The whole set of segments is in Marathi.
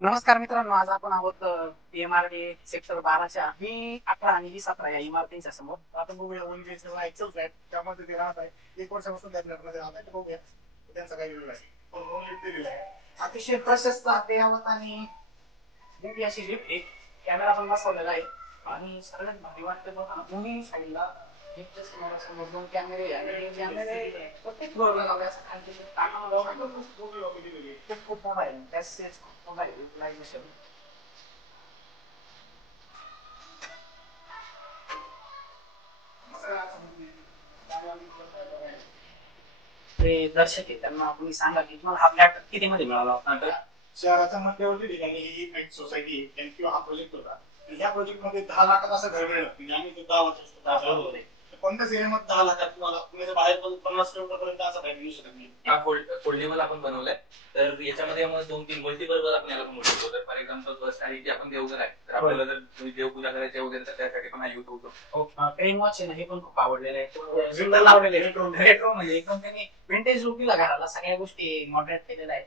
नमस्कार मित्रांनो, आज आपण आहोत PMRD सेक्टर 12च्या V18 आणि V17 या इमारतींच्या समोर. आपण बघूया वन बीएचके एक्सेल फ्लॅट त्यामध्ये ते राहत आहे. 1 वर्षापासून त्या फ्लॅटमध्ये राहत आहे. तर बघूया त्यांचा काही विभाग आहे. दोन लिफ्ट दिलेला आहे. अतिशय प्रशस्त अद्ययावत आणि मोठी अशी लिफ्ट एक कॅमेरा पण बसवलेला आहे आणि सगळ्यात भारी वाटतं बघा, दोन्ही साईडला लिफ्टच्या समोर दोन कॅमेरे आणि कॅमेरे प्रत्येक फ्लोअरला लावल्याचं खाली खूप मोठा आहे. पॅसेज खूप मोठा आहे. युटिलायझेशन ते दर्शक आहे त्यांना तुम्ही सांगा की तुम्हाला हा फ्लॅट किती मध्ये मिळाला होता. शहराच्या मध्यवर्ती ठिकाणी ही एक सोसायटी किंवा हा प्रोजेक्ट होता. या प्रोजेक्ट मध्ये 10 लाखात असं घर मिळलं. म्हणजे आम्ही 10 वर्ष कोणत्याच एरियामध्ये 10 लाखात तुम्हाला पुण्याच्या बाहेर 50 किलोमीटर पर्यंत असं काही मिळू शकत नाही. हा फोल्डेबल आपण बनवलाय. तर याच्यामध्ये मग 2-3 मल्टीपर्पज आपण याला बनवू शकतो. तर फॉर एक्झाम्पल बस आणि जे आपण देवघर आहे, तर आपल्याला जर देवपूजा करायची वगैरे तर त्यासाठी पण हा यूज होतो. ट्रेन वॉच आहे ना, हे पण खूप आवडलेलं आहे. सुंदर लावलेले रेट्रो म्हणजे एकदम त्यांनी विंटेज लुकला घराला सगळ्या गोष्टी मॉडरेट केलेल्या आहेत.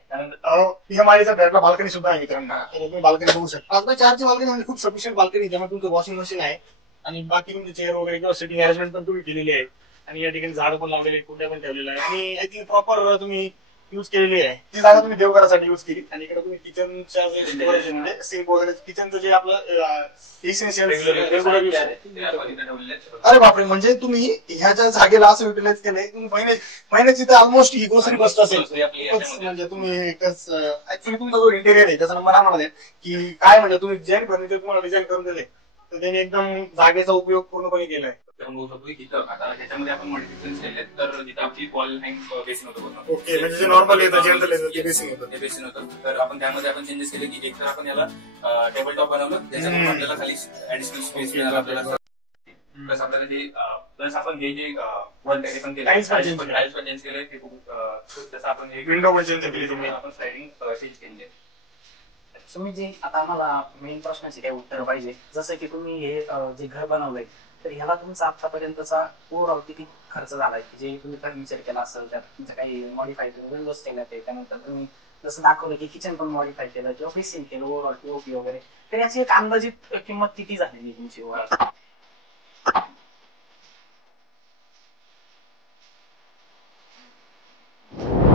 PMRDच्या फ्लॅटला बाल्कनी सुद्धा आहे मित्रांनो. तुम्ही बाल्कनी बघू शकता. आपल्या 4ची बाल्कनी म्हणजे खूप सफिशियंट बाल्कनी, ज्यामध्ये तुमचं वॉशिंग मशीन आहे आणि बाकी तुमचे चेअर वगैरे किंवा सिटिंग अरेंजमेंट पण तुम्ही केलेली आहे. आणि या ठिकाणी झाड पण लावलेले, कुंड्या पण ठेवलेल्या आहे आणि आय थिंक प्रॉपर तुम्ही यूज केलेली आहे. ती जागा तुम्ही देवघरासाठी यूज केली. आणि इकडे तुम्ही किचनच्या जे स्टोरेज म्हणजे सिंक वगैरे किचनचं जे आपलं इसेन्शियल रेग्युलर यूज आहे. अरे बापरे, म्हणजे तुम्ही ह्याच्या जागेला असं युटिलाइज केलंय. तुम्ही महिन्याची तर ऑलमोस्ट ही ग्रोसरी बसत असेल. म्हणजे तुम्ही ऍक्च्युली तुमचा जो इंटेरियर आहे त्याचा नंबर आम्हाला की काय म्हणजे तुम्ही डिझाईन फर्निचर तुम्हाला डिझाईन करून दिले, तर त्यांनी एकदम जागेचा उपयोग पूर्णपणे केलाय. त्याच्यामध्ये आपण मॉडिफिकेशन केले. तर जिथे आपली वॉल हँग बेसिन होतं. ओके, म्हणजे नॉर्मल येतं जनरल येतं ते बेसिन होतं. तर आपण त्यामध्ये आपण चेंजेस केले की एक तर आपण याला टेबल टॉप बनवलं, त्याच्यामुळे आपल्याला खाली ऍडिशनल स्पेस मिळाला आपल्याला. प्लस आपल्याला ते प्लस आपण हे जे वॉल टॅग पण केलं, टाइल्स पण चेंज केले. ते खूप तसं आपण विंडो पण चेंज केली. आपण स्लायडिंग चेंज केली. तुम्ही जे आता आम्हाला मेन प्रश्नाचे काही उत्तर पाहिजे, जसं की तुम्ही हे जे घर बनवलंय, तर ह्याला तुमचा आतापर्यंतचा ओव्हरऑल किती खर्च झालाय, जे तुम्ही फर्निचर केला असेल, त्यात तुमचं काही मॉडिफाय केलं, विंडोज केल्यात, त्यानंतर तुम्ही जसं दाखवलं की किचन पण मॉडिफाय केलं किंवा बेसिन केलं, ओव्हरऑल पीओपी वगैरे, तर याची एक अंदाजित किंमत किती झालेली तुमची ओव्हरऑल?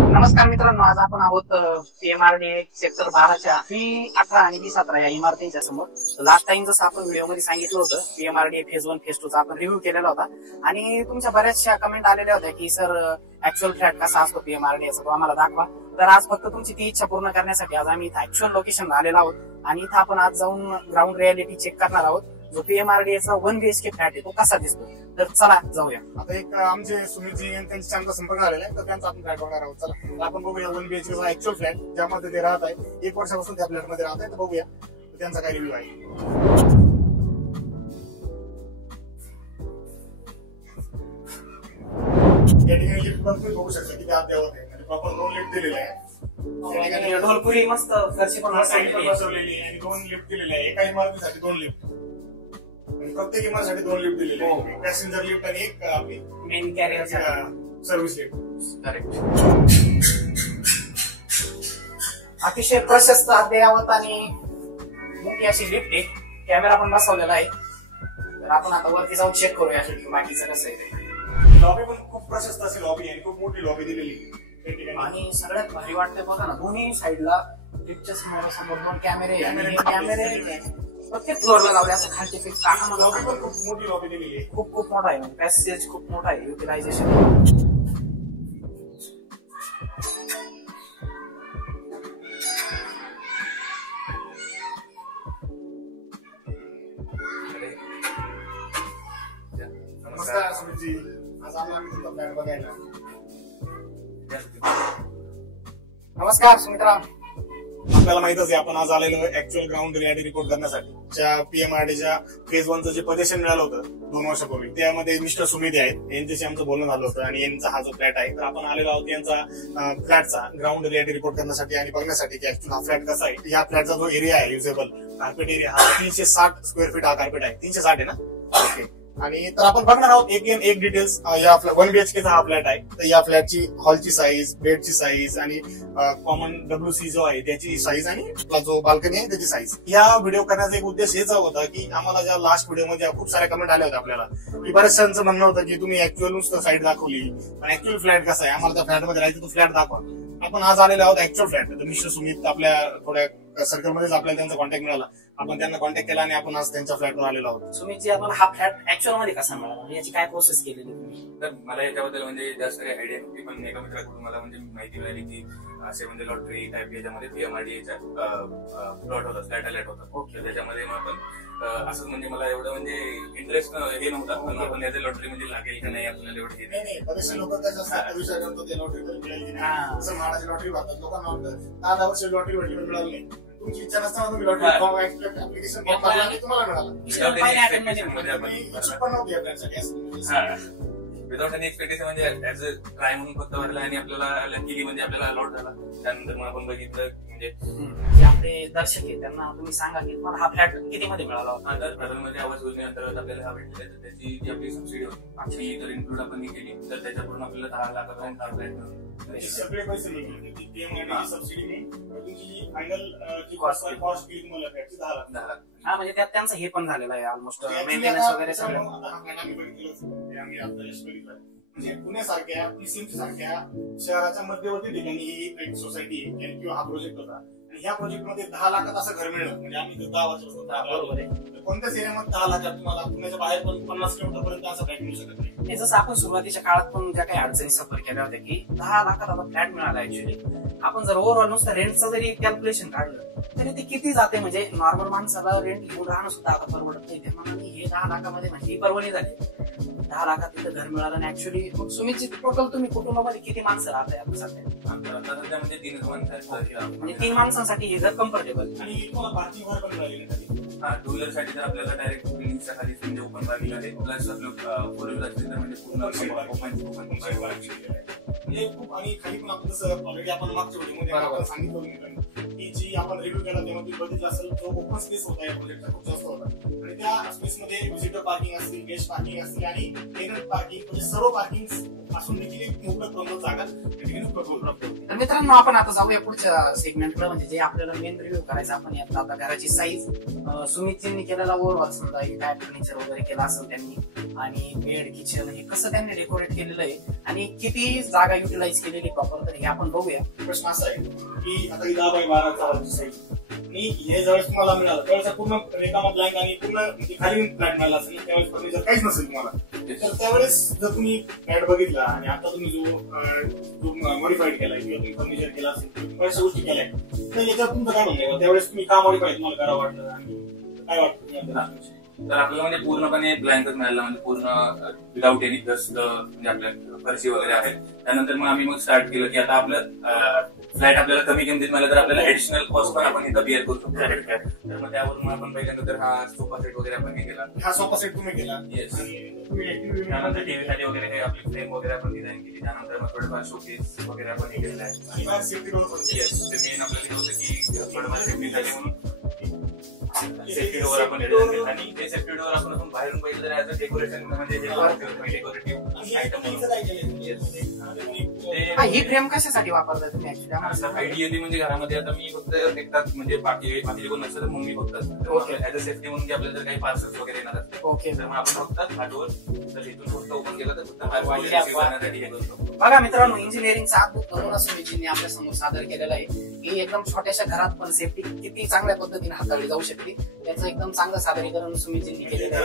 नमस्कार मित्रांनो, आज आपण आहोत PMRD सेक्टर 12च्या V18 आणि V17 या इमारतींच्या समोर. लास्ट टाइम जसं आपण व्हिडिओमध्ये सांगितलं होतं, PMRD फेज 1 फेज 2 चा आपण रिव्ह्यू केलेला होता आणि तुमच्या बऱ्याचशा कमेंट आलेल्या होत्या की सर ऍक्च्युअल फ्लॅट कसा असतो PMRD याचा, तो आम्हाला दाखवा. तर आज फक्त तुमची ती इच्छा पूर्ण करण्यासाठी आज आम्ही इथं ऍक्च्युअल लोकेशन आलेलो आहोत आणि इथं आपण आज जाऊन ग्राउंड रियालिटी चेक करणार आहोत. जो PMRD याचा 1 BHK फ्लॅट आहे तो कसा दिसतो. तर चला जाऊया. आता एक आमचे सुमितजी यांच्या चॅनलचा संपर्क झालेला आहे, तर त्यांचा आपण फ्लॅट बघणार आहोत. चला आपण बघूया 1 BHK ऍक्च्युअल फ्लॅट ज्यामध्ये ते राहत आहे. 1 वर्षापासून त्या फ्लॅट मध्ये राहत आहे. तर बघूया त्यांचा काय रिव्ह्यू आहे. या ठिकाणी लिफ्ट पण तुम्ही बघू शकता की अद्यावत आहे. म्हणजे प्रॉपर 2 लिफ्ट दिलेले आहे. ढोलपुरी मस्त फरशी पण बसवलेली आणि 2 लिफ्ट दिलेले आहे. एका इमारतीसाठी 2 लिफ्ट. प्रत्येक इमारतीसाठी 2 लिफ्ट दिलेले आहे. पॅसेंजर लिफ्ट आणि एक आपली main carrier service lift. Correct. अतिशय प्रशस्त अद्ययावत आणि मोठी अशी लिफ्ट आहे. कॅमेरा पण बसवलेला आहे. तर आपण आता वरती जाऊन चेक करूया बाकीचं कसं आहे. लॉबी पण खूप प्रशस्त अशी लॉबी आहे. खूप मोठी लॉबी दिलेली. आणि सगळ्यात भारी वाटतंय बघा ना, दोन्ही साईडला लिफ्टच्या समोर 2 कॅमेरे प्रत्येक फ्लोअरला लावले, असं खालचे फिक्स लॉबी पण खूप मोठी लॉबी दिलेली आहे. खूप मोठा आहे. पॅसेज खूप मोठा आहे. युटिलायझेशन नमस्कार सुमितजी, आज आम्ही तुमचा फ्लॅट बघायला. नमस्कार सुमित्रा. आपल्याला माहितच आहे आपण आज आलेलो ऍक्च्युअल ग्राउंड रियालिटी रिपोर्ट करण्यासाठी. PMRDच्या फेज 1चं जे पजेशन मिळालं होतं 2 वर्षापूर्वी, त्यामध्ये मिस्टर सुमित आहेत, यांच्याशी आमचं बोलणं झालं होतं आणि यांचा हा जो फ्लॅट आहे, तर आपण आलेलो आहोत यांचा फ्लॅटचा ग्राउंड रियालिटी रिपोर्ट करण्यासाठी आणि बघण्यासाठी की ऍक्च्युअल हा फ्लॅट कसा आहे. या फ्लॅटचा जो एरिया आहे युजेबल कार्पेट एरिया, हा 360 स्क्वेअर फीट हा कार्पेट आहे. 360 आहे ना? ओके. आणि तर आपण बघणार आहोत एक डिटेल्स. या 1 BHK चा हा फ्लॅट आहे. तर या फ्लॅटची हॉलची साईज, बेडची साईज आणि कॉमन WC जो आहे त्याची साईज आणि आपला जो बाल्कनी आहे त्याची साईज. या व्हिडिओ करण्याचा एक उद्देश हेच होता की आम्हाला ज्या लास्ट व्हिडिओमध्ये खूप साऱ्या कमेंट आल्या होत्या आपल्याला की बऱ्याचशांचं म्हणणं होतं की तुम्ही ऍक्च्युअल नुसतं साईड दाखवली पण ऍक्च्युअल फ्लॅट कसा आहे, आम्हाला त्या फ्लॅटमध्ये राहायचं तो फ्लॅट दाखवा. आपण आज आलेलो आहोत ऍक्च्युअल फ्लॅट. तर मिस्टर सुमित आपल्या थोड्या सर्कलमध्येच आपल्याला त्यांचा कॉन्टॅक्ट मिळाला. आपण त्यांना कॉन्टॅक्ट केला आणि आपण आज त्यांच्या फ्लॅटवर आलेलो आहोत. सुमितजी, आपण हा फ्लॅट ऍक्च्युअल मध्ये कसा मिळाला, याची काय प्रोसेस केलेली तुम्ही? तर मला याच्याबद्दल म्हणजे जास्त काही आयडिया नव्हती, पण एका मित्राकडून मला म्हणजे माहिती मिळाली की असे म्हणजे लॉटरी टाईप याच्यामध्ये PMRDA प्लॉट होता, फ्लॅट अलर्ट होता. ओके, त्याच्यामध्ये मग आपण असं म्हणजे मला एवढं म्हणजे इंटरेस्ट हे नव्हता, पण आपण याचं लॉटरी म्हणजे लागेल का नाही आपल्याला एवढं हे नाही. बरेचसे लोक त्याचा विचार करतो ते लॉटरी तर मिळाली नाही. असं महाराज लॉटरी भरतात, लोकांना वाटतं 10 वर्ष लॉटरी भेटली पण मिळाली नाही. तुमची इच्छा नसताना तुम्ही लॉटरी ऍप्लिकेशन फॉर्म भरला आणि तुम्हाला मिळाला. पण नव्हती आपल्यासाठी विदाउट एनी एक्सपेक्टेशन म्हणजे ऍज अ ट्राय म्हणून फक्त भरला आणि आपल्याला लकीली म्हणजे आपल्याला अलॉट झाला. त्यानंतर मग आपण बघितलं म्हणजे जे आपले दर्शक आहेत त्यांना तुम्ही सांगा की तुम्हाला हा फ्लॅट किती मध्ये मिळाला होता? तर प्रधानमंत्री आवास योजनेअंतर्गत आपल्याला हा भेटलेला तर त्याची जी आपली सबसिडी होती ती जर इन्क्लूड आपण केली तर त्याच्याकडून आपल्याला 10 लाखापर्यंत हा फ्लॅट मिळतो. सगळे पैसे नाही, सबसिडी नाही, तुमची फायनल कॉस्ट तुम्हाला फ्लॅटची 10 लाख. हा, म्हणजे त्यात त्यांचं हे पण झालेलं आहे ऑलमोस्ट मेंटेनन्स वगैरे सगळं. म्हणजे पुण्यासारख्या PCMC सारख्या शहराच्या मध्यवर्ती ठिकाणी ही एक सोसायटी आहे किंवा हा प्रोजेक्ट होता. आणि ह्या प्रोजेक्टमध्ये 10 लाखात असं घर मिळलं म्हणजे आम्ही 10 वर्षापासून बरोबर आहे. कोणत्याच एरियामध्ये 10 लाखात तुम्हाला पुण्याच्या बाहेर पण 50 किलोमीटर पर्यंत असं फ्लॅट मिळू शकत नाही. जसं आपण सुरुवातीच्या काळात पण ज्या काही अडचणी सफर केल्या होत्या की 10 लाखात आता फ्लॅट मिळाला. ऍक्च्युअली आपण जर ओव्हरऑल नुसतं रेंटचं जरी कॅल्क्युलेशन काढलं तरी ते किती जाते, म्हणजे नॉर्मल माणसाला रेंट घेऊन राहणं सुद्धा आता परवडत नाही. त्यांना हे 10 लाखामध्ये म्हणजे ही परवणी झाली. 10 लाखात तिथं घर मिळालं. आणि ऍक्च्युअली सुमितची टोटल तुम्ही कुटुंबामध्ये किती माणसं राहताय आता सध्या? सध्या म्हणजे 3 माणसं, म्हणजे 3 माणसांसाठी हे घर कम्फर्टेबल. आणि तुम्हाला पार्किंग वर पण मिळाली. 2 व्हीलर साठी तर आपल्याला डायरेक्ट बिल्डिंगच्या खाली म्हणजे ओपन पार्किंग आहे. प्लस आपलं 4 व्हीलर असेल तर म्हणजे पूर्ण म्हणजे खूप. आणि खाली पण आपण जसं ऑलरेडी आपण मागच्या व्हिडिओमध्ये आपण सांगितलं की जी आपण रिव्ह्यू केला तेव्हा तुम्ही बघितलं असेल जो ओपन स्पेस होता या प्रोजेक्टचा खूप जास्त होता. आणि त्या स्पेसमध्ये व्हिजिटर पार्किंग असतील, गेस्ट पार्किंग असतील आणि टेनंट पार्किंग म्हणजे सर्व पार्किंग असून देखील एक मोठं प्रमाणात जागा उपलब्ध होती. तर मित्रांनो, आपण आता जाऊया पुढच्या सेगमेंटला, म्हणजे जे आपल्याला मेन रिव्ह्यू करायचं. आपण यात आता घराची साईज, सुमितजींनी केलेला ओव्हरऑल समजा काय फर्निचर वगैरे केलं असेल त्यांनी, आणि बेड, किचन हे कसं त्यांनी डेकोरेट केलेलं आहे आणि किती जागा युटिलाइज केलेली प्रॉपर, तर हे आपण बघूया. प्रश्न असा आहे की आता 10 बाय 12 साईज आणि हे ज्यावेळेस तुम्हाला मिळालं त्यावेळेस पूर्ण रेकामा ब्लँक आणि पूर्ण खाली फ्लॅट मिळाला असेल, त्यावेळेस फर्निचर काहीच नसेल तुम्हाला. तर त्यावेळेस जर तुम्ही फ्लॅट बघितला आणि आता तुम्ही जो मॉडिफाईड केलाय किंवा तुम्ही फर्निचर केला असेल, बऱ्याचशा गोष्टी केल्या, तर याच्यात तुमचं काय म्हणणं त्यावेळेस तुम्ही का मॉडिफाईड तुम्हाला करावं वाटलं आणि काय वाटतं? तर आपल्याला म्हणजे पूर्णपणे ब्लँकच मिळाला, म्हणजे पूर्ण विदाउट एनी डस्ट म्हणजे आपल्या फरशी वगैरे आहे. त्यानंतर मग आम्ही मग स्टार्ट केलं की आता आपलं फ्लॅट आपल्याला कमी किमतीत मिळालं तर आपल्याला ऍडिशनल कॉस्ट पण आपण इथं बिअर करू शकतो. तर मग त्यावरून आपण पहिल्यांदा तर हा सोफा सेट वगैरे आपण केला. हा सोफा सेट तुम्ही केला. येस. त्यानंतर टीव्हीसाठी वगैरे हे आपली फ्रेम वगैरे आपण डिझाईन केली. त्यानंतर मग थोडंफार शोकेस वगैरे आपण हे केलेलं आहे. आणि सेफ्टी डोर पण. येस, ते मेन आपल्याला होतं की थोडंफार सेफ्टीसाठी म्हणून सेफ्टी डोअर आपण डिझाईन केलं. आणि ते सेफ्टी डोअर आपण बाहेरून बघितलं तर ऍज अ डेकोरेशन म्हणजे डेकोरेटिव्ह आयटम ही फ्रेम कशासाठी वापरताय तुम्ही? आयडिया येते म्हणजे घरामध्ये आता मी फक्त एकटाच म्हणजे बाकी कोण नसतं तर मग मी फक्त ऍज अ सेफ्टी म्हणून की आपल्याला जर काही पार्सल्स वगैरे येणार असते. ओके, तर मग आपण फक्त हा डोअर जर इथून फक्त ओपन केलं तर फक्त करण्यासाठी हे करतो. बघा मित्रांनो, इंजिनिअरिंगचा अद्भुत नमुना सुमितजींनी आपल्या समोर सादर केलेला आहे की एकदम छोट्याशा घरात पण सेफ्टी किती चांगल्या पद्धतीने हाताळली जाऊ शकते, त्याचं एकदम चांगलं सादरीकरण सुमितजींनी केलेलं आहे.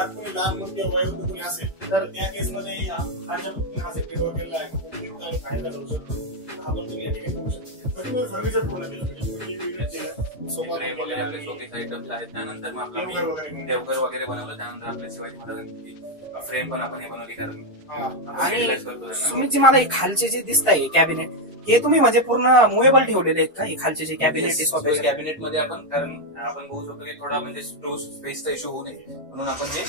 तर त्या केसमध्ये हा सेफ्टी डोअर केलेला आहे. फर्निचर पूर्ण शोकेस आयटम्स आहेत. त्यानंतर मग आपलं देवघर वगैरे बनवलं. त्यानंतर आपल्या शिवाजी महाराजांची फ्रेम पण आपण हे बनवली. आणि सुमितजी, मला हे खालचे जे दिसत आहे कॅबिनेट, हे तुम्ही म्हणजे पूर्ण मुवेबल ठेवलेले आहेत का? हे खालचे जे कॅबिनेट कॅबिनेट मध्ये आपण, कारण आपण बघू शकतो की थोडा म्हणजे स्पेसचा इश्यू होऊ नये म्हणून आपण हे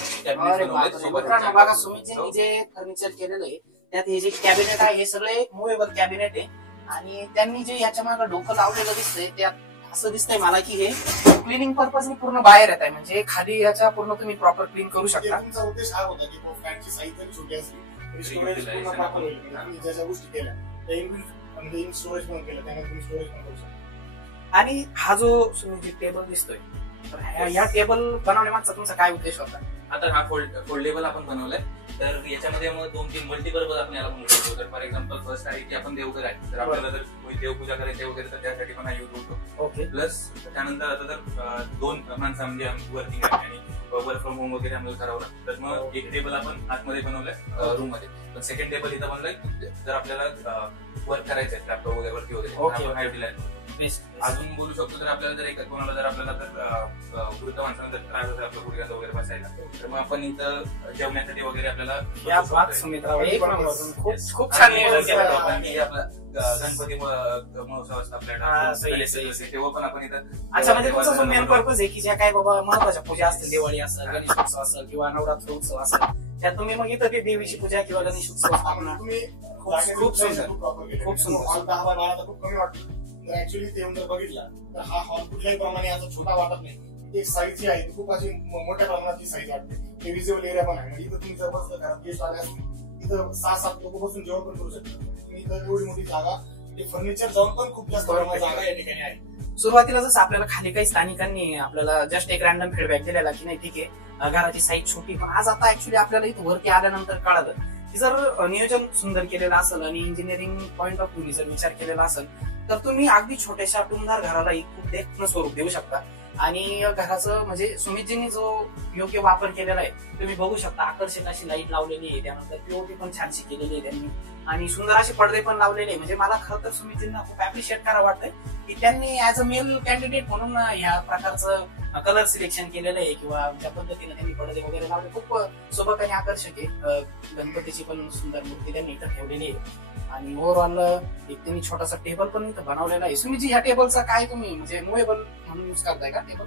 बघा सुमितजींनी जे फर्निचर केलेलं आहे त्यात हे जे कॅबिनेट आहे हे सगळे मुवेबल कॅबिनेट आहे. आणि त्यांनी जे याच्या मागे डोकं लावलेलं दिसतंय त्यात असं दिसतंय मला की हे क्लिनिंग पर्पजने पूर्ण बाहेर येत आहे, म्हणजे खाली याच्या पूर्ण तुम्ही प्रॉपर क्लीन करू शकता. तुमचा उद्देश हा होता की फ्लॅटची साईज जरी छोटी असली तरी स्टोरेज पूर्ण प्रॉपर होईल. तुम्ही ज्या ज्या गोष्टी केल्या त्या इनबिल्ट म्हणजे इन स्टोरेज पण केलं, त्यामुळे तुम्ही स्टोरेज पण करू शकता. आणि हा जो टेबल दिसतोय, तर या टेबल बनवण्यामागचा तुमचा काय उद्देश होता? आता हा फोल्डेबल आपण बनवलाय, तर याच्यामध्ये मग 2-3 मल्टीपर्पज आपण याला म्हणू शकतो. तर फॉर एक्झाम्पल फर्स्ट आहे की आपण देवघर आहे, तर आपल्याला जर देवपूजा करायची वगैरे तर त्यासाठी पण हा यूज होतो. ओके. प्लस त्यानंतर आता जर 2 माणसं म्हणजे वर्किंग आहे आणि वर्क फ्रॉम होम वगैरे आम्हाला करावं लागतं, तर मग एक टेबल आपण आतमध्ये बनवलंय रूम मध्ये, पण सेकंड टेबल इथं बनवलंय जर आपल्याला वर्क करायचं आहे लॅपटॉप वगैरे वरती वगैरे आपण हा युटिलाइज. अजून बोलू शकतो जर आपल्याला जर एका कोणाला जर आपल्याला जर वृद्ध माणसाला जर त्रास होता आपल्या गुडघ्याचा वगैरे बसायला, तर मग आपण इथं जेवण्यासाठी वगैरे आपल्याला खूप छान नियोजन केलं. आपला गणपती महोत्सव असतो आपल्याला तेव्हा पण आपण इथं. अच्छा, म्हणजे तुमचा जो मेन पर्पज आहे की ज्या काही बाबा महत्वाच्या पूजा असतील, दिवाळी असेल, गणेश उत्सव असेल किंवा नवरात्र उत्सव असेल, त्यात तुम्ही मग इथं ते देवीची पूजा किंवा गणेश उत्सव आपण तुम्ही खूप सुंदर खूप सुंदर 10x12 खूप कमी वाटतं. तर ऍक्च्युअली ते जर बघितला तर हा हॉल कुठल्याही प्रमाणे असा छोटा वाटत नाही. एक साईज जी आहे ती खूप अशी मोठ्या प्रमाणाची साईज वाटते. ते विजिबल एरिया पण आहे, म्हणजे इथं तुम्ही जर बसलं घरात गेस्ट आले असतील इथं 6-7 लोक बसून जेवण पण करू शकतात. तुम्ही इथं एवढी मोठी जागा, ते फर्निचर जाऊन पण खूप जास्त प्रमाणात जागा या ठिकाणी आहे. सुरुवातीला जसं आपल्याला खाली काही स्थानिकांनी आपल्याला जस्ट एक रॅन्डम फीडबॅक दिलेला की नाही ठीक आहे घराची साईज छोटी, पण आज आता ऍक्च्युली आपल्याला इथं वरती आल्यानंतर कळालं की जर नियोजन सुंदर केलेलं असेल आणि इंजिनिअरिंग पॉईंट ऑफ व्ह्यू जर विचार केलेला असेल तर तुम्ही अगदी छोट्याशा टुमदार घरालाही खूप देखणं स्वरूप देऊ शकता. आणि घराचं म्हणजे सुमितजींनी जो योग्य वापर केलेला आहे तुम्ही बघू शकता. आकर्षक अशी लाईट लावलेली आहे, त्यानंतर पीओपी पण छानशी केलेली आहे त्यांनी, आणि सुंदर असे पडदे पण लावलेले आहे. म्हणजे मला खरं तर सुमितजींना खूप अप्रिशिएट करावं वाटतंय की त्यांनी ऍज अ मेल कॅन्डिडेट म्हणून ह्या प्रकारचं कलर सिलेक्शन केलेलं आहे किंवा ज्या पद्धतीने त्यांनी पडदे वगैरे लावले खूप सुबक आणि आकर्षक आहे. गणपतीची पण सुंदर मूर्ती त्यांनी इथं ठेवलेली आहे आणि ओव्हरऑल एक त्यांनी छोटासा टेबल पण इथं बनवलेला आहे. सुमितजी ह्या टेबलचा काय तुम्ही म्हणजे मुव्हेबल म्हणून युज करताय का टेबल?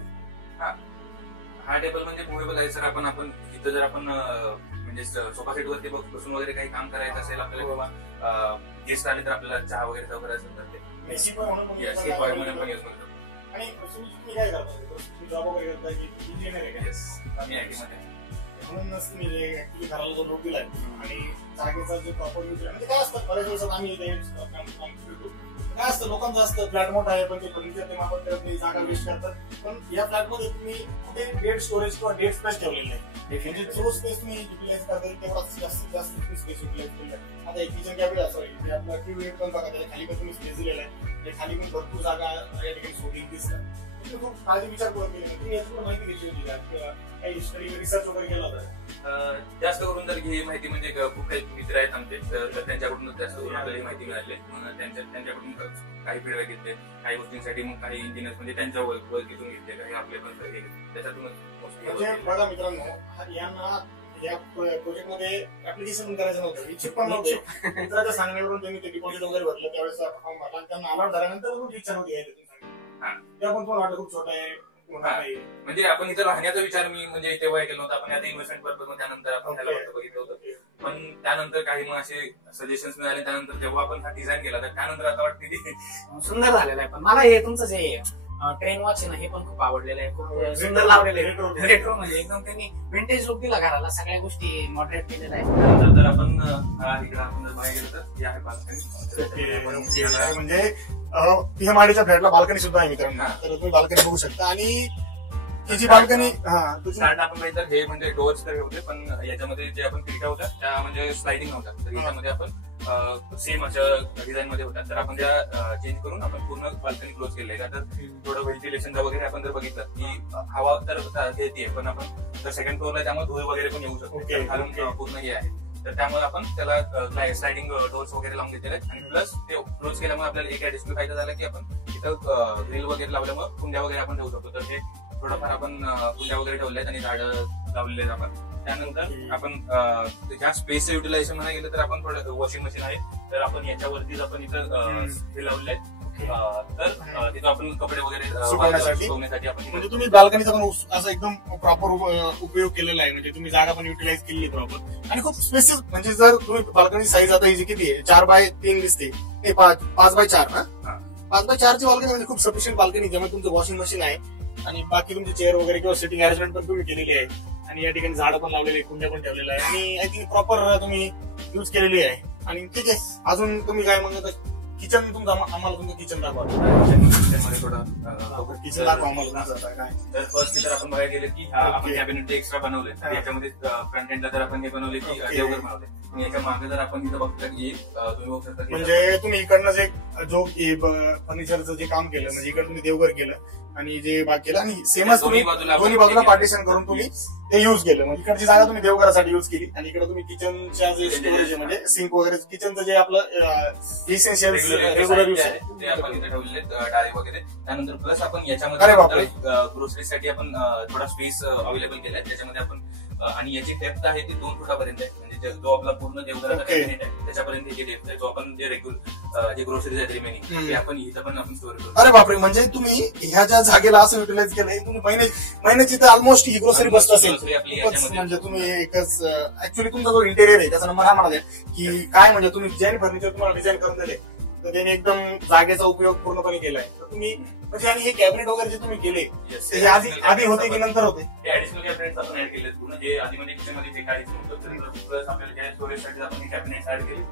हा टेबल म्हणजे मुव्हेबल आहे सर. आपण इथं जर आपण म्हणजे सोफा सेट वरती बसून वगैरे काही काम करायचं असेल आपल्याला किंवा गेस्ट आले तर आपल्याला चहा वगैरे सर्व करायचं असेल तर ते एसी पण म्हणून पण यूज करू. आणि तुम्ही काय करता? जॉब वगैरे करताय की इंजिनियर आहे का? येस, आम्ही आयटी मध्ये. म्हणूनच तुम्ही ऍक्च्युली घराला जो लोक दिलाय आणि जागेचा जो प्रॉपर यूज आहे, म्हणजे काय असतं बऱ्याच दिवसात आम्ही काय असतं लोकांचं असतं फ्लॅट मोठा आहे पण ते फर्निचर ते माफत करत नाही, जागा वेस्ट करतात. पण या फ्लॅटमध्ये तुम्ही कुठे डेड स्टोरेज किंवा डेड स्पेस ठेवलेलं नाही. म्हणजे जो स्पेस तुम्ही युटिलाइज करता तेवढा जास्तीत जास्त तुम्ही स्पेस युटिलाइज केलेला आहे. आता एक किचन कॅबिनेट सॉरी आपला टीव्ही युनिट पण बघा, त्याच्या खाली पण तुम्ही स्पेस दिलेला आहे. त्या खाली पण भरपूर जागा या ठिकाणी सोडलेली दिसतात. तुम्ही खूप काळजी विचार करून केली, तुम्ही याची माहिती घेतली होती का किंवा काही हिस्टरी रिसर्च वगैरे केला होता? जास्त करून जर ही माहिती म्हणजे खूप काही मित्र आहेत आमचे, तर त्यांच्याकडून जास्त करून आपल्याला माहिती मिळाली. त्यांच्याकडून काही फीडबॅक घेतले, काही गोष्टींसाठी मग काही इंजिनियर्स म्हणजे त्यांच्या ओळखीतून घेतले, काही आपले पण त्याच्यातूनच. म्हणजे बघा मित्रांनो, यांना या प्रोजेक्ट मध्ये ऍप्लिकेशन करायचं नव्हतं, इच्छुक पण नव्हते. मित्राच्या सांगण्यावरून त्यांनी ते डिपॉझिट वगैरे भरलं, त्यावेळेस फॉर्म भरला, त्यांना अलर्ट झाल्यानंतर इच्छा नव्हती यायची. तेव्हा पण तुम्हाला वाटलं खूप छोटा आहे म्हणजे आपण इथं राहण्याचा विचार मी म्हणजे तेव्हा केला होता. आपण आता इन्व्हेस्टमेंट पर्पज त्यानंतर आपण त्याला बघितलं होतं, पण त्यानंतर काही मग असे सजेशन्स मिळाले. त्यानंतर जेव्हा आपण हा डिझाईन केला तर त्यानंतर आता वाटते की सुंदर झालेला आहे. पण मला हे तुमचं जे ट्रेन वॉच आहे ना हे पण खूप आवडलेलं आहे, खूप सुंदर लावलेलं आहे. रेट्रो म्हणजे एकदम त्यांनी विंटेज लुक दिला घराला, सगळ्या गोष्टी मॉडरेट केलेल्या आहेत. त्यानंतर जर आपण इकडे आपण जर बाहेर गेलो तर या म्हणजे माडीच्या फ्लॅटला बाल्कनी सुद्धा आहे मित्रांनो, तर तुम्ही बाल्कनी बघू शकता. आणि त्याची बाल्कनी स्टार्ट आपण पाहिजे हे म्हणजे डोअर्स तर होते, पण याच्यामध्ये जे आपण खिडक्या होत्या त्या म्हणजे स्लायडिंग होत्या. तर याच्यामध्ये आपण सेम अशा डिझाईन मध्ये होत्या, तर आपण त्या चेंज करून आपण पूर्ण बाल्कनी क्लोज केले का. तर थोडं व्हेंटिलेशनचा वगैरे आपण जर बघितलं की हवा तर येते, पण आपण जर सेकंड फ्लोअरला त्यामुळे धूळ वगैरे पण येऊ शकतो, खालून पूर्ण हे आहे. तर त्यामुळे आपण त्याला स्लायडिंग डोर्स वगैरे लावून घेतलेले आहेत. आणि प्लस ते क्लोज केल्यामुळे आपल्याला एक ऍडिशनल फायदा झाला की आपण तिथं ग्रिल वगैरे लावल्यामुळे कुंड्या वगैरे आपण ठेवू शकतो. तर हे थोडंफार आपण कुंड्या वगैरे ठेवल्या आहेत आणि झाडं लावलेले आहेत आपण. त्यानंतर आपण ज्या स्पेसचं युटिलायझेशन म्हणायला गेलं तर आपण थोडं वॉशिंग मशीन आहे, तर आपण याच्यावरतीच आपण इथं हे लावले आहेत. तर तिथं आपण कपडे वगैरे सुकवण्यासाठी आपण म्हणजे तुम्ही बाल्कनीचा पण असं एकदम प्रॉपर उपयोग केलेला आहे. म्हणजे तुम्ही जागा पण युटिलाइज केली प्रॉपर आणि खूप स्पेसिस. म्हणजे जर तुम्ही बाल्कनी साईज आता ही किती आहे 4x3 दिसते, 5x4 ना, 5x4 ची बाल्कनी म्हणजे खूप सफिशियंट बाल्कनी, ज्यामुळे तुमचं वॉशिंग मशीन आहे आणि बाकी तुमचे चेअर वगैरे किंवा सिटिंग अरेंजमेंट पण तुम्ही केलेली आहे. आणि या ठिकाणी झाडं पण लावलेली आहे, कुंड्या पण ठेवलेल्या आहे आणि आय थिंक प्रॉपर तुम्ही युज केलेली आहे. आणि ठीक आहे, अजून तुम्ही काय म्हणता किचन तुमचं आम्हाला तुमचं किचन दाखवा. किचनमध्ये थोडं किचन दाखवा आम्हाला काय. तर फर्स्ट तर आपण बघायला गेलं की आपण कॅबिनेट एक्स्ट्रा बनवले. याच्यामध्ये फ्रंट एंडला तर आपण हे बनवले की देवघर बनवले. आणि याच्या मागे जर आपण तिथं बघता की तुम्ही बघू शकता म्हणजे तुम्ही इकडनं जे जो फर्निचरचं जे काम केलं म्हणजे इकडे तुम्ही देवघर केलं आणि जे बाग केलं आणि सेमच तुम्ही दोन्ही बाजूला पार्टिशन करून तुम्ही ते युज केलं. म्हणजे इकडची जागा तुम्ही देवघरासाठी युज केली आणि इकडे तुम्ही किचनच्या जे स्टोरेज म्हणजे सिंक वगैरे किचनचं जे आपलं इसेन्शियल रेग्युलर युज आहे ते आपण इथे ठेवलेले डाळे वगैरे. त्यानंतर प्लस आपण याच्यामध्ये ग्रोसरीसाठी आपण थोडा स्पेस अवेलेबल केलाय त्याच्यामध्ये आपण. आणि याची डेप्थ आहे ती 2 फुटापर्यंत आहे. म्हणजे जो आपला पूर्ण देवघराचा कॅबिनेट आहे त्याच्यापर्यंत जी डेप्थ आहे. जो आपण जे रेग्युलर जे ग्रोसरीज आहेत रिमेनिंग ते आपण इथं पण आपण स्टोर करू. अरे बापरे, म्हणजे तुम्ही ह्या ज्या जागेला असं युटिलाइज केलंय तुम्ही महिन्याची तर ऑलमोस्ट ही ग्रोसरी बसत असेल. म्हणजे तुम्ही एकच ऍक्च्युली तुमचा जो इंटेरियर आहे त्याचा नंबर हा म्हणाले की काय म्हणजे तुम्ही डिझाईन फर्निचर तुम्हाला डिझाईन करून दिले तर त्याने एकदम जागेचा उपयोग पूर्णपणे केलाय. तर तुम्ही म्हणजे आणि हे कॅबिनेट वगैरे जे तुम्ही केले हे आधी होते की नंतर होते? हे ऍडिशनल कॅबिनेट्स आपण ऍड केले पूर्ण जे आधी मध्ये किचनमध्ये एक ऍडिशनल होतं प्लस आपल्याला ज्या स्टोरेजसाठी आपण हे कॅबिनेट्स ऍड केले.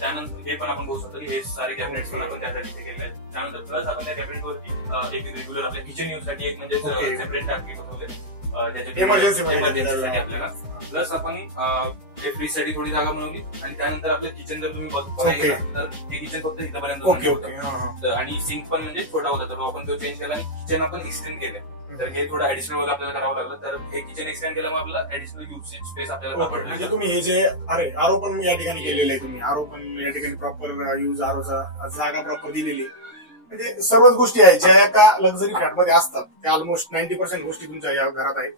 त्यानंतर हे पण आपण बोलू शकतो की हे सारे कॅबिनेट्स पण आपण त्यासाठी केले आहेत. त्यानंतर प्लस आपण त्या कॅबिनेटवरती एक रेग्युलर आपल्या किचन यूज साठी एक म्हणजे सेपरेट टाकी बनवले इमर्जन्सी आपल्याला. प्लस आपण फ्रीज साठी थोडी जागा बनवली आणि त्यानंतर आपलं किचन जर तुम्ही बघायला तर ते किचन फक्त इथपर्यंत होतं आणि सिंक पण म्हणजे छोटा होता तर आपण तो चेंज केला आणि किचन आपण एक्सटेंड केलं. तर हे थोडं ऍडिशनल आपल्याला करावं लागलं. तर हे किचन एक्सटेंड केलं मग आपला ऍडिशनल युसेज स्पेस आपल्याला म्हणजे तुम्ही हे जे आरो पण या ठिकाणी केलेलं आहे. तुम्ही आरो पण या ठिकाणी प्रॉपर युज आरोचा जागा प्रॉपर दिलेली. म्हणजे सर्वच गोष्टी आहेत ज्या एका लक्झरी फ्लॅटमध्ये असतात त्या ऑलमोस्ट 90% गोष्टी तुमच्या या घरात आहेत.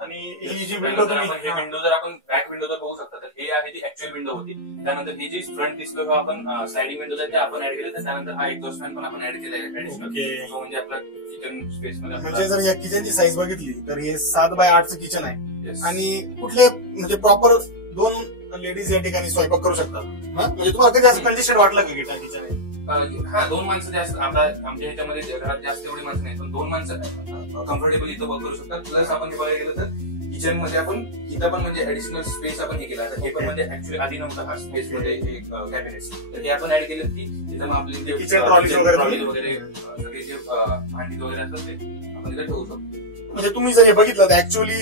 आणि ही जी विंडो हे विंडो जर आपण बॅक विंडो जर बघू शकता तर हे आहे ती ऍक्च्युअल विंडो होती. त्यानंतर ही जी फ्रंट दिसतो आपण साइडिंग विंडो आहे ते आपण ऍड केले. त्यानंतर हा एक्झॉस्ट फॅन पण आपण ऍड केला आहे ऍडिशनल म्हणजे आपला किचन स्पेस मध्ये. म्हणजे जर या किचनची साईज बघितली तर हे 7x8चं किचन आहे आणि कुठले म्हणजे प्रॉपर 2 लेडीज या ठिकाणी स्वयंपाक करू शकतात. म्हणजे तुम्हाला कधी असं कंजेस्टेड वाटलं का किचन आहे? हा 2 माणसं जास्त आपल्या आमच्या ह्याच्यामध्ये घरात जास्त एवढी माणसं नाही पण 2 माणसं कम्फर्टेबल इथं वर्क करू शकतात. प्लस आपण हे बघायला गेलं तर किचन मध्ये आपण इथं पण म्हणजे ऍडिशनल स्पेस आपण हे केला. हे पण म्हणजे ऍक्च्युअली आधी नव्हता हा स्पेस मध्ये कॅबिनेट्स तर हे आपण ऍड केलं की तिथं मग आपले किचन ट्रॉली वगैरे सगळे जे भांडी वगैरे असतात ते आपण इथं ठेवू शकतो. म्हणजे तुम्ही जर हे बघितलं तर ऍक्च्युअली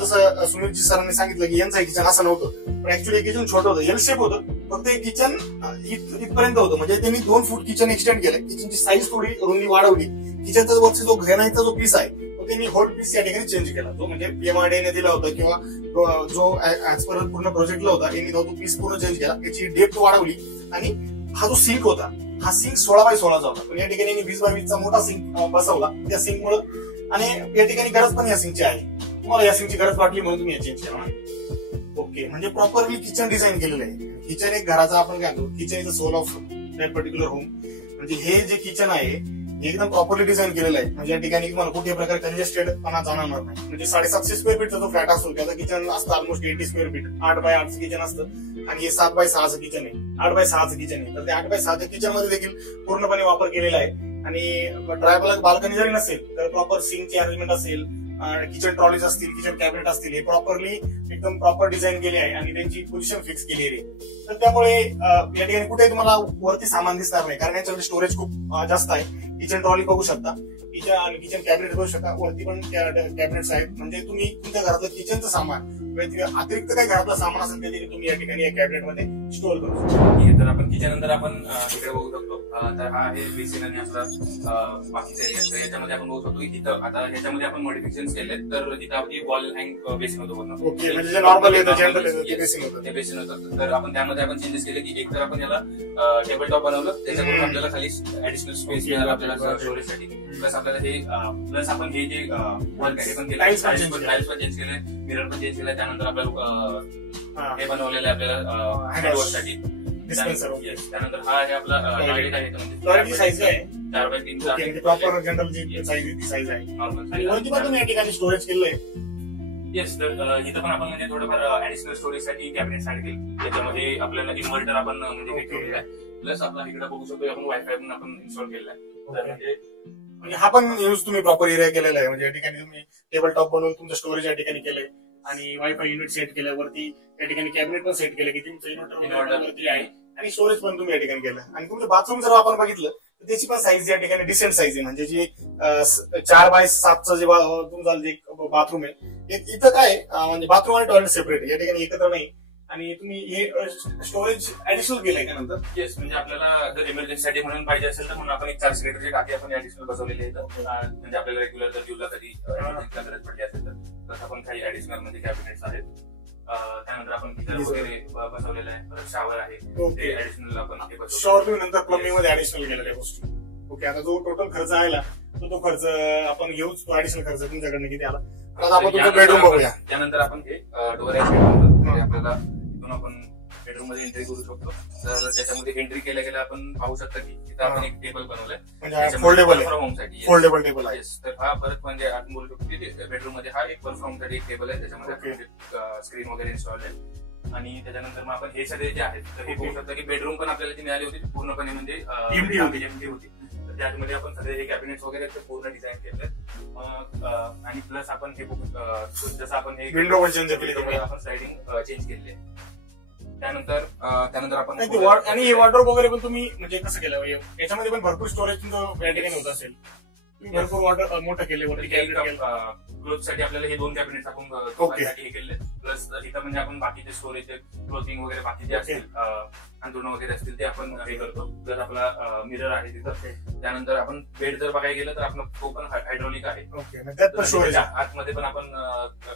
जसं सुनीलजी सरांनी सांगितलं की यांचं किचन असं नव्हतं पण ऍक्च्युअली किचन छोटं होतं एल शेप होतं. फक्त हे किचन इथपर्यंत होतं म्हणजे त्यांनी 2 फूट किचन एक्सटेंड केलं. किचनची साईज थोडी रुंदी वाढवली. किचनचा वरचा जो ग्रेनाईटचा जो पीस आहे तो त्यांनी होल पीस या ठिकाणी चेंज केला. तो म्हणजे PMRDA दिला होता किंवा जो ऍज पर पूर्ण प्रोजेक्टला होता यांनी तो पीस पूर्ण चेंज केला. त्याची डेप्थ वाढवली आणि हा जो सिंक होता हा सिंक 16x16चा होता पण या ठिकाणी 20x20चा मोठा सिंक बसवला. त्या सिंकमुळे आणि या ठिकाणी गरज पण या सिंकची आहे. तुम्हाला या सिंकची गरज वाटली म्हणून तुम्ही चेंज केला. ओके, म्हणजे प्रॉपरली किचन डिझाईन केलेलं आहे. किचन एक घराचा आपण काय म्हणतो kitchen is a soul of that particular home. म्हणजे हे जे किचन आहे हे एकदम प्रॉपरली डिझाईन केलेलं आहे. म्हणजे या ठिकाणी तुम्हाला कुठल्याही प्रकारे कंजेस्टेड पणा जाणवणार नाही. म्हणजे 750 स्क्वेअर फीटचा जो फ्लॅट असतो त्याचा किचन असतं ऑलमोस्ट 80 स्क्वेअर फीट. 8x8चं किचन असतं आणि हे 7x6चं किचन आहे. 8x6चं किचन आहे तर त्या 8x6च्या किचन मध्ये देखील पूर्णपणे वापर केलेला आहे. आणि ट्रायबल बाल्कनी जरी नसेल तर प्रॉपर सिंकची अरेंजमेंट असेल, किचन ट्रॉलीज असतील, किचन कॅबिनेट असतील हे प्रॉपरली एकदम प्रॉपर डिझाईन केले आहे आणि त्यांची पोझिशन फिक्स केलेली आहे. तर त्यामुळे या ठिकाणी कुठेही तुम्हाला वरती सामान दिसणार नाही कारण याच्यामध्ये स्टोरेज खूप जास्त आहे. किचन ट्रॉली बघू शकता, किचन कॅबिनेट बघू शकता, वरती पण कॅबिनेट्स आहेत. म्हणजे तुम्ही तुमच्या घरातलं किचनचं सामान अतिरिक्त काही घरातलं सामान असेल ते तुम्ही या ठिकाणी या कॅबिनेट मध्ये स्टोअर करू शकता. तर आपण किचन नंतर आपण इकडे बघू शकतो तर हा आहे बेसिन आणि आपला बाकीचा एरिया. तर याच्यामध्ये आपण बघू शकतो की तिथं आता ह्याच्यामध्ये आपण मॉडिफिकेशन केले तर तिथं आपली वॉल हँग बेसिन होतं पूर्ण. ओके, म्हणजे नॉर्मल ते बेसिन होतं. तर आपण त्यामध्ये आपण चेंजेस केले की एक तर आपण याला टेबल टॉप बनवलं त्याच्याकडून आपल्याला खाली ऍडिशनल स्पेस मिळाला आपल्याला स्टोरेजसाठी. प्लस आपल्याला हे प्लस आपण हे जे वॉल कॅरी पण केलं टाईल्स पण चेंज केले, मिरर पण चेंज केलं. त्यानंतर आपल्याला हे बनवलेलं आहे आपल्याला हँडवॉशसाठी. त्यानंतर हा आहे आपला टॉयलेट आहे म्हणजे 4x3 प्रॉपर जनरल साईज आहे नॉर्मल या ठिकाणी स्टोरेज केलं आहे. येस, तर इथं पण आपण म्हणजे थोडंफार ऍडिशनल स्टोरेजसाठी कॅबिनेट ऍड केले. त्याच्यामध्ये आपल्याला इन्व्हर्टर आपण म्हणजे हे ठेवलेलं आहे. प्लस आपला इकडे बघू शकतो आपण वायफाय पण आपण इन्स्टॉल केलेला आहे. म्हणजे हा पण यूज तुम्ही प्रॉपर एरिया केलेला आहे. म्हणजे या ठिकाणी तुम्ही टेबल टॉप बनवून तुमचं स्टोरेज या ठिकाणी केलंय आणि वायफाय युनिट सेट केलं वरती, या ठिकाणी कॅबिनेट पण सेट केलं की तुमचं इन्व्हर्टर वरती आहे आणि स्टोरेज पण तुम्ही या ठिकाणी केलं. आणि तुमचं बाथरूम जर आपण बघितलं तर त्याची पण साईज या ठिकाणी डिसेंट साईज आहे. म्हणजे जी 4x7चं जे तुमचं जे बाथरूम आहे इथं काय म्हणजे बाथरूम आणि टॉयलेट सेपरेट, या ठिकाणी एकत्र नाही. आणि तुम्ही हे स्टोरेज ऍडिशनल केलंय का नंतर? येस, म्हणजे आपल्याला जर इमर्जन्सीसाठी म्हणून पाहिजे असेल तर म्हणून आपण एक 400 लिटरची टाकी आपण ऍडिशनल बसवलेली आहे. म्हणजे आपल्याला रेग्युलर जर यूजला कधी गरज पडली असेल तर तसं आपण काही ऍडिशनल म्हणजे कॅबिनेट्स आहेत. त्यानंतर आपण किचन वगैरे बसवलेलं आहे, परत शॉवर आहे ते ऍडिशनल आपण हे बसवलं. शॉवर तुम्ही नंतर प्लंबिंग मध्ये ऍडिशनल केलेल्या गोष्टी. ओके, आता जो टोटल खर्च आला तो खर्च आपण घेऊच, तो ऍडिशनल खर्च तुमच्याकडनं किती आला? आता आपण तुमचं बेडरूम बघूया. त्यानंतर आपण हे डोअर आपल्याला इथून आपण बेडरूम मध्ये एंट्री करू शकतो. तर त्याच्यामध्ये एंट्री केल्या गेल्या आपण पाहू शकता की तिथं आपण एक टेबल बनवलंय, म्हणजे फोल्डेबल फ्रॉम होम साठी. फोल्डेबल टेबल आहे. तर हा परत म्हणजे आपण बोलू शकतो की बेडरूम मध्ये हा एक वर्क फ्रॉम साठी एक टेबल आहे, त्याच्यामध्ये स्क्रीन वगैरे इन्स्टॉल आहे. आणि त्याच्यानंतर मग आपण हे सगळे जे आहेत तर हे बघू शकता की बेडरूम पण आपल्याला जी मिळाली होती पूर्णपणे म्हणजे एमटी होती. तर त्यामध्ये आपण सगळे हे कॅबिनेट्स वगैरे पूर्ण डिझाईन केले. आणि प्लस आपण हे जसं आपण हे विंडो पण चेंज केली, आपण स्लायडिंग चेंज केली. त्यानंतर आपण आणि हे वॉर्डरोब वगैरे पण तुम्ही म्हणजे कसं केलं? याच्यामध्ये पण भरपूर स्टोरेज तुमचं या ठिकाणी होत असेल, भरपूर वॉर्डर मोठं केले. क्लोथ साठी आपल्याला हे 2 कॅबिनेट्स आपण हे केले. प्लस इथं म्हणजे आपण बाकीचे स्टोरेज क्लोथिंग वगैरे बाकी जे असतील अंथरुण वगैरे असतील ते आपण हे करतो. प्लस आपला मिरर आहे तिथं. त्यानंतर आपण बेड जर बघायला गेलं तर आपला तो पण हायड्रोलिक आहे. आतमध्ये पण आपण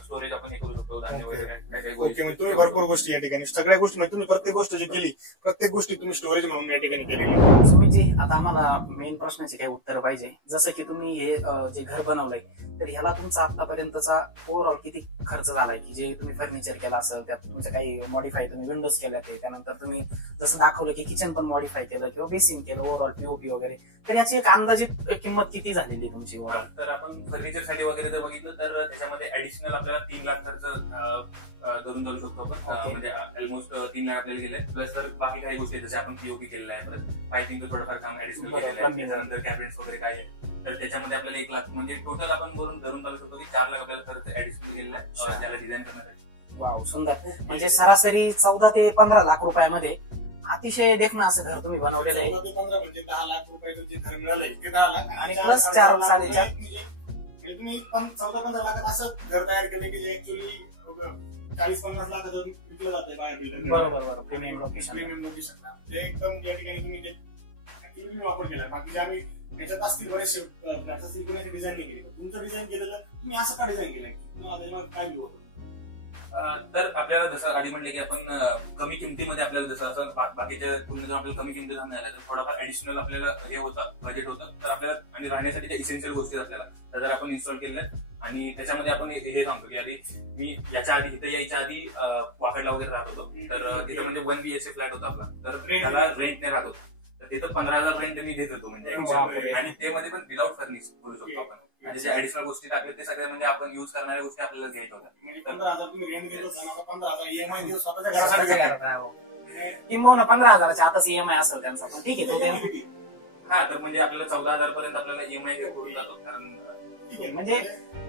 स्टोरेज आपण हे करू शकतो, धान्य वगैरे काही गोष्टी. तुम्ही भरपूर गोष्टी या ठिकाणी सगळ्या गोष्टी म्हणजे तुम्ही प्रत्येक गोष्ट जी केली प्रत्येक गोष्टी तुम्ही स्टोरेज म्हणून या ठिकाणी केली. सुमितजी, आता आम्हाला मेन प्रश्नाचे काही उत्तर पाहिजे. जसं की तुम्ही हे जे घर बनवलंय तर ह्याला तुमचा आतापर्यंतचा ओव्हरऑल किती खर्च झालाय? की जे तुम्ही फर्निचर केलं असेल, त्यात तुमचं काही मॉडिफाय तुम्ही विंडोज केल्या ते, त्यानंतर तुम्ही जसं दाखवलं की किचन पण मॉडिफाय केलं किंवा बेसिंग केलं, ओव्हरऑल पीओपी वगैरे, तर याची एक अंदाजित किंमत किती झालेली तुमची ओव्हरऑल? तर आपण फर्निचर साठी वगैरे जर बघितलं तर त्याच्यामध्ये ऍडिशनल आपल्याला 3 लाख खर्च धरून जाऊ शकतो आपण. म्हणजे ऑलमोस्ट 3 लाख आपल्याला गेले. प्लस तर बाकी काही गोष्टी जसे आपण पीओपी केलेलं आहे, परत पायपिंग थोडंफार काम ऍडिशनल केलेलं आहे, त्याच्यानंतर कॅबिनेट्स वगैरे काय आहे तर त्याच्यामध्ये आपल्याला 1 लाख म्हणजे टोटल आपण धरून चालू शकतो की 4 लाख आपल्याला खर्च ऍडिशनल केलेला आहे त्याला डिझाईन करण्यासाठी. वाव, सुंदर. म्हणजे सरासरी 14 ते 15 लाख रुपयामध्ये अतिशय देखणं असं घर तुम्ही बनवलेलं आहे. 15 म्हणजे 10 लाख रुपयाचं जे घर मिळालंय ते 10 लाख आणि प्लस 4 साडेचार तुम्ही 14-15 लाखात असं घर तयार केलं की जे ऍक्च्युअली 40-50 लाखात विकलं जाते बाहेर. बरोबर, प्रीमियम लोकेशन ते एकदम या ठिकाणी तुम्ही वापर केला. बाकी आम्ही त्याच्यात असतील बरेचसे फ्लॅट्स असतील, कोणी डिझाईन नाही केली. तुमचं डिझाईन केलेलं तुम्ही असं का डिझाईन केलंय? तुम्हाला काय व्ह्यू होतं? तर आपल्याला जसं आधी म्हणले की आपण कमी किमतीमध्ये आपल्याला जसं असं बाकीच्या तुलनेत आपल्याला कमी किमतीत मिळाल्या तर थोडाफार ऍडिशनल आपल्याला हे होतं, बजेट होतं. तर आपल्याला आणि राहण्यासाठी त्या इसेन्शियल गोष्टी आपल्याला तर जर आपण इन्स्टॉल केल्या आणि त्याच्यामध्ये आपण हे सांगतो की आधी मी याच्या आधी इथं यायच्या आधी वाकडला वगैरे राहत होतो. तर तिथं म्हणजे 1 BHK फ्लॅट होता आपला, तर त्याला रेंट नाही राहत होतो. तर तिथं 15,000 रेंट मी देत होतो म्हणजे, आणि ते मध्ये पण विदाउट फर्निश करू शकतो आपण. आणि जे ऍडिशनल गोष्टी टाकले ते सगळ्या म्हणजे आपण युज करणाऱ्या गोष्टी आपल्याला घ्यायच्या होत्या. 15,000 तुम्ही रेंट घेत होता, 15,000 EMI देऊ स्वतःच्या घरासाठी. किंबहुना 15,000च्या आताच EMI असेल त्यांचा, पण ठीक आहे. हा, तर म्हणजे आपल्याला 14,000 पर्यंत आपल्याला EMI करून जातो. कारण म्हणजे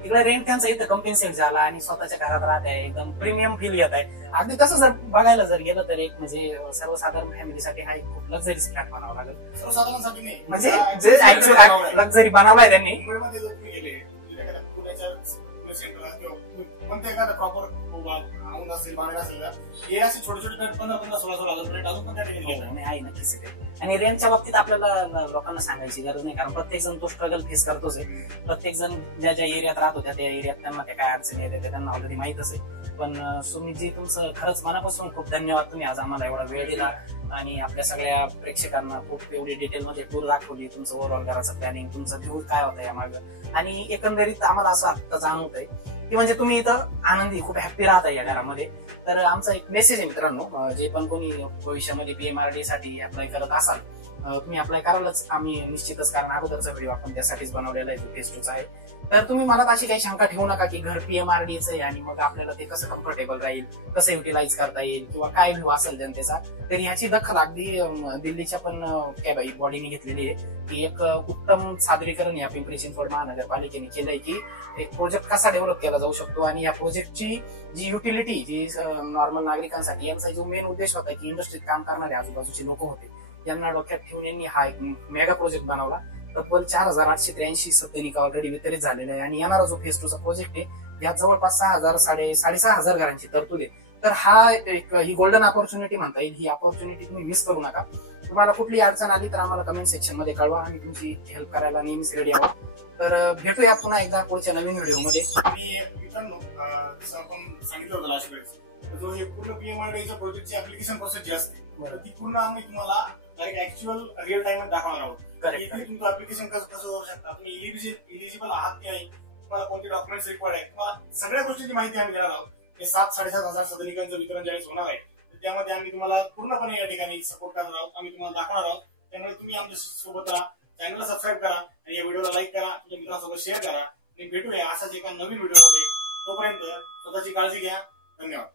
तिकडे रेंट त्यांचा इथं कम्पेन्सेट झाला आणि स्वतःच्या घरात राहत आहे, एकदम प्रीमियम फील येत आहे. अगदी तसं जर बघायला जर गेलं तर एक म्हणजे सर्वसाधारण फॅमिलीसाठी हा एक खूप लक्झरीज फ्लॅट बनावा लागेल. सर्वसाधारणसाठी नाही, म्हणजे जे ऍक्च्युअल लक्झरी बनवलाय त्यांनी. मुंबईमध्ये जर तुम्ही गेले पुण्याच्या सेंटरला किंवा कोणत्या एखादा प्रॉपर औंध असेल, बाणेर असेल, हे असे छोटे छोटे फ्लॅट 15,000-16,000 फ्लॅट अजून पण त्या ठिकाणी आहे नक्कीच. आणि रेंटच्या बाबतीत आपल्याला लोकांना सांगायची गरज नाही, कारण प्रत्येक जण तो स्ट्रगल फेस करतोच आहे. प्रत्येक जण ज्या ज्या एरियात राहतो त्या एरियात त्यांना त्या काय अडचणी येते ते त्यांना ऑलरेडी माहितच आहे. पण सुमितजी, तुमचं खरंच मनापासून खूप धन्यवाद. तुम्ही आज आम्हाला एवढा वेळ दिला आणि आपल्या सगळ्या प्रेक्षकांना खूप एवढी डिटेलमध्ये टूर दाखवली. तुमचं ओव्हरऑल घराचं प्लॅनिंग, तुमचं व्ह्यू काय होतं या मागं, आणि एकंदरीत आम्हाला असं आता जाणवत आहे की म्हणजे तुम्ही इथं आनंदी खूप हॅप्पी राहता या घरामध्ये. तर आमचा एक मेसेज आहे मित्रांनो, जे पण कोणी भविष्यामध्ये PMRD साठी अप्लाय करत असाल तुम्ही अप्लाय करालच आम्ही निश्चितच, कारण अगोदरचा व्हिडिओ आपण त्यासाठीच बनवलेला आहे, जो फेज 2 चा आहे. तर तुम्ही मनात अशी काही शंका ठेवू नका की घर PMRDAचं आहे आणि मग आपल्याला ते कसं कम्फर्टेबल राहील, कसं युटिलाइज करता येईल किंवा काय व्ह्यू असेल जनतेचा. तर ह्याची दखल अगदी दिल्लीच्या पण काय बॉडीने घेतलेली आहे की एक उत्तम सादरीकरण या पिंपरी चिंचवड महानगरपालिकेने केलंय की एक प्रोजेक्ट कसा डेव्हलप केला जाऊ शकतो आणि या प्रोजेक्टची जी युटिलिटी, जी नॉर्मल नागरिकांसाठी, यांचा जो मेन उद्देश होता की इंडस्ट्रीत काम करणारे आजूबाजूचे लोक होते, यांना डोक्यात ठेवून यांनी हा एक मेगा प्रोजेक्ट बनवला. तब्बल 4883 सदनिका ऑलरेडी वितरित झालेल्या आहे आणि येणारा जो फेज 2 चा प्रोजेक्ट आहे यात जवळपास 6,000-6,500 घरांची तरतूद आहे. तर हा एक ही गोल्डन ऑपॉर्च्युनिटी म्हणता येईल. ही ऑपॉर्च्युनिटी तुम्ही मिस करू नका. तुम्हाला कुठली अडचण आली तर आम्हाला कमेंट सेक्शन मध्ये कळवा, आम्ही तुमची हेल्प करायला नेहमीच रेडी आहोत. तर भेटूया पुन्हा एकदा पुढच्या नवीन व्हिडिओमध्ये. आणि मित्रांनो, जसं आपण सांगितलं होतं लास्ट वेळेस, जो हे पूर्ण PMRDAच्या प्रोजेक्टची ऍप्लिकेशन प्रोसेस जी असते ती पूर्ण आम्ही तुम्हाला डायरेक्ट ऍक्च्युअल रिअल टाइम मध्ये दाखवणार आहोत. इथे तुमचं ऍप्लिकेशन कसं होऊ शकतं, तुम्ही इलिजिबल आहात की नाही, तुम्हाला कोणते डॉक्युमेंट्स रिक्वायर्ड आहेत, तुम्हाला सगळ्या गोष्टींची माहिती आम्ही देणार आहोत. हे 7-7,500 सदनिकांचं वितरण ज्यावेळेस होणार आहे त्यामध्ये आम्ही तुम्हाला पूर्णपणे या ठिकाणी सपोर्ट करणार आहोत, आम्ही तुम्हाला दाखवणार आहोत. त्यामुळे तुम्ही आमच्या सोबत राहा, चॅनलला सबस्क्राईब करा आणि या व्हिडिओला लाईक करा, तुमच्या मित्रांसोबत शेअर करा आणि भेटूया असाच एका नवीन व्हिडिओमध्ये. तोपर्यंत स्वतःची काळजी घ्या. धन्यवाद.